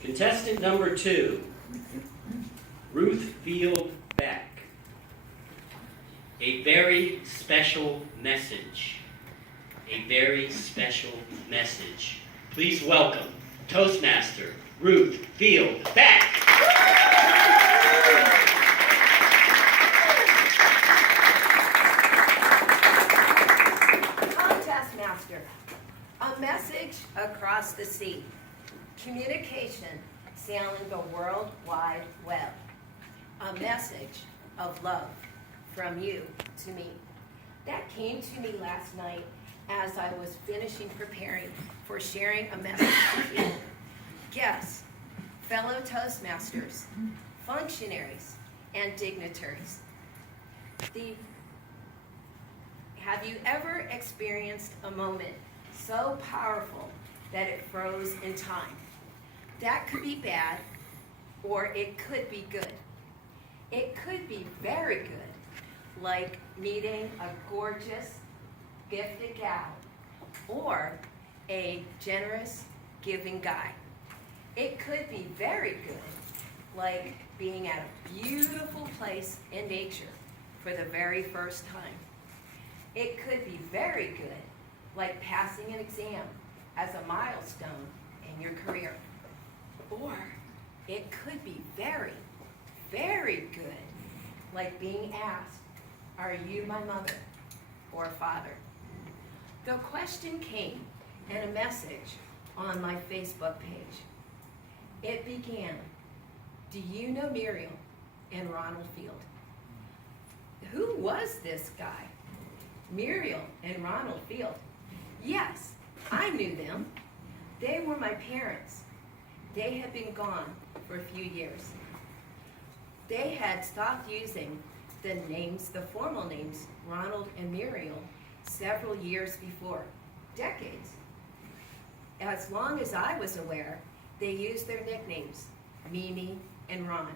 Contestant number 2, Ruth Field Beck. A very special message. A very special message. Please welcome Toastmaster Ruth Field Beck. Contest Master. A message across the sea. Communication sailing the World Wide Web. A message of love from you to me. That came to me last night as I was finishing preparing for sharing a message with you. Guests, fellow Toastmasters, functionaries, and dignitaries. Have you ever experienced a moment so powerful that it froze in time? That could be bad, or it could be good. It could be very good, like meeting a gorgeous, gifted gal, or a generous, giving guy. It could be very good, like being at a beautiful place in nature for the very first time. It could be very good, like passing an exam as a milestone in your career. Or it could be very, very good, like being asked, "Are you my mother or father?" The question came in a message on my Facebook page. It began, "Do you know Muriel and Ronald Field?" Who was this guy? Muriel and Ronald Field. Yes, I knew them. They were my parents. They had been gone for a few years. They had stopped using the formal names Ronald and Muriel several years before, decades. As long as I was aware, they used their nicknames, Mimi and Ron.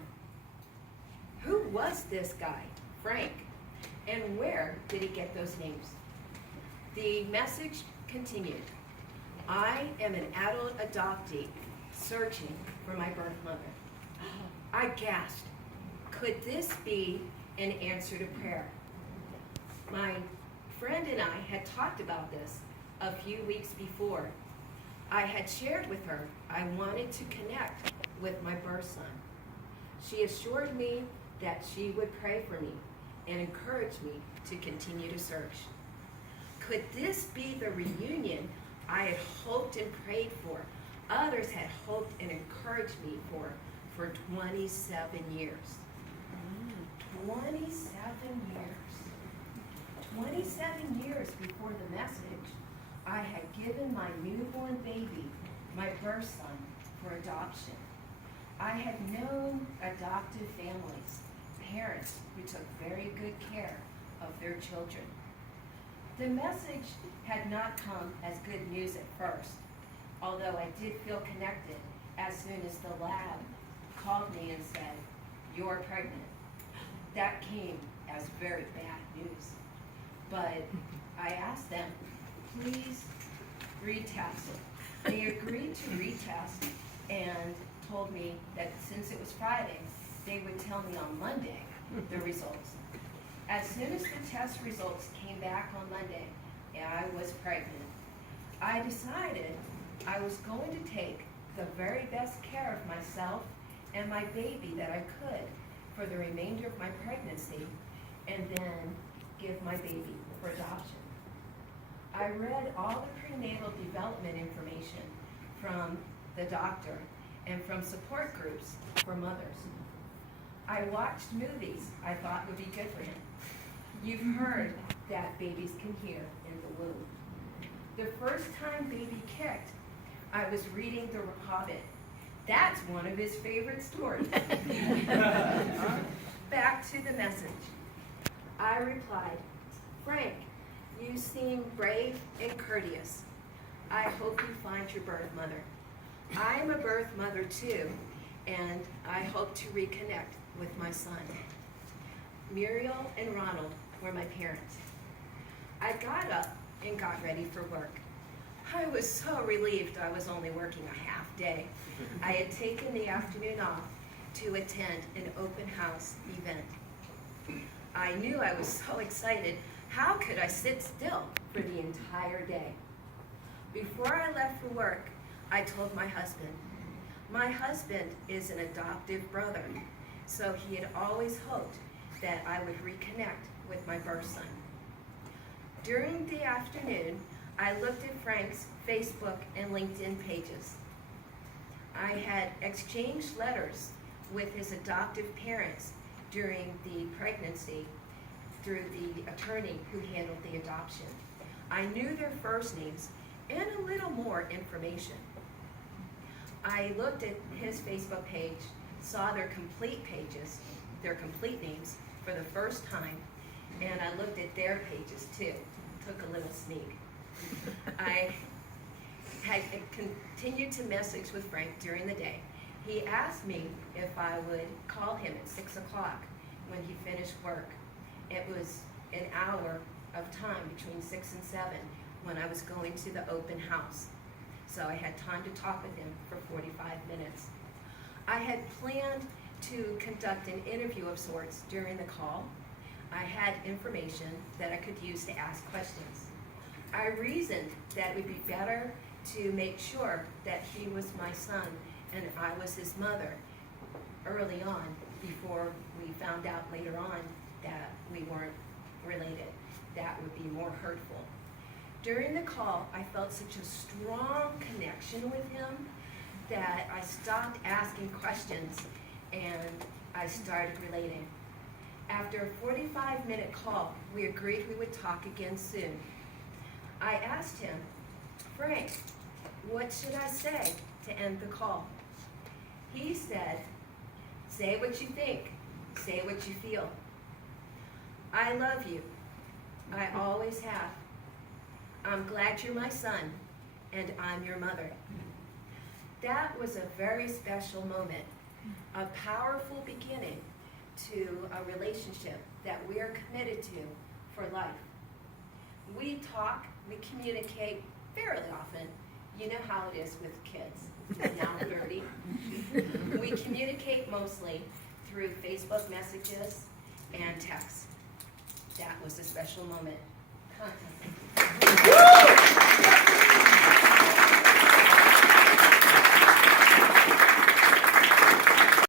Who was this guy, Frank, and where did he get those names? The message continued. I am an adult adoptee searching for my birth mother. I gasped. Could this be an answer to prayer? My friend and I had talked about this a few weeks before. I had shared with her I wanted to connect with my birth son. She assured me that she would pray for me and encourage me to continue to search. Could this be the reunion I had hoped and prayed for? Others had hoped and encouraged me for 27 years. 27 years. 27 years before the message, I had given my newborn baby, my birth son, for adoption. I had known adoptive families, parents who took very good care of their children. The message had not come as good news at first, although I did feel connected as soon as the lab called me and said, "You're pregnant." That came as very bad news. But I asked them, please retest. They agreed to retest and told me that since it was Friday, they would tell me on Monday the results. As soon as the test results came back on Monday, I was pregnant. I decided I was going to take the very best care of myself and my baby that I could for the remainder of my pregnancy, and then give my baby for adoption. I read all the prenatal development information from the doctor and from support groups for mothers. I watched movies I thought would be good for him. You've heard that babies can hear in the womb. The first time baby kicked, I was reading The Hobbit. That's one of his favorite stories. Back to the message. I replied, "Frank, you seem brave and courteous. I hope you find your birth mother. I am a birth mother too, and I hope to reconnect with my son." Muriel and Ronald were my parents. I got up and got ready for work. I was so relieved I was only working a half day. I had taken the afternoon off to attend an open house event. I knew I was so excited. How could I sit still for the entire day? Before I left for work, I told my husband. My husband is an adoptive brother, so he had always hoped that I would reconnect with my birth son. During the afternoon, I looked at Frank's Facebook and LinkedIn pages. I had exchanged letters with his adoptive parents during the pregnancy through the attorney who handled the adoption. I knew their first names and a little more information. I looked at his Facebook page, saw their complete pages, their complete names for the first time, and I looked at their pages too, took a little sneak. I had continued to message with Frank during the day. He asked me if I would call him at 6 o'clock when he finished work. It was an hour of time between 6 and 7 when I was going to the open house. So I had time to talk with him for 45 minutes. I had planned to conduct an interview of sorts during the call. I had information that I could use to ask questions. I reasoned that it would be better to make sure that he was my son and I was his mother early on before we found out later on that we weren't related. That would be more hurtful. During the call, I felt such a strong connection with him that I stopped asking questions and I started relating. After a 45-minute call, we agreed we would talk again soon. I asked him, Frank, what should I say to end the call? He said, say what you think, say what you feel. I love you. I always have. I'm glad you're my son, and I'm your mother. That was a very special moment, a powerful beginning to a relationship that we are committed to for life. We talk, we communicate fairly often. You know how it is with kids. I'm now 30. We communicate mostly through Facebook messages and texts. That was a special moment. Contact.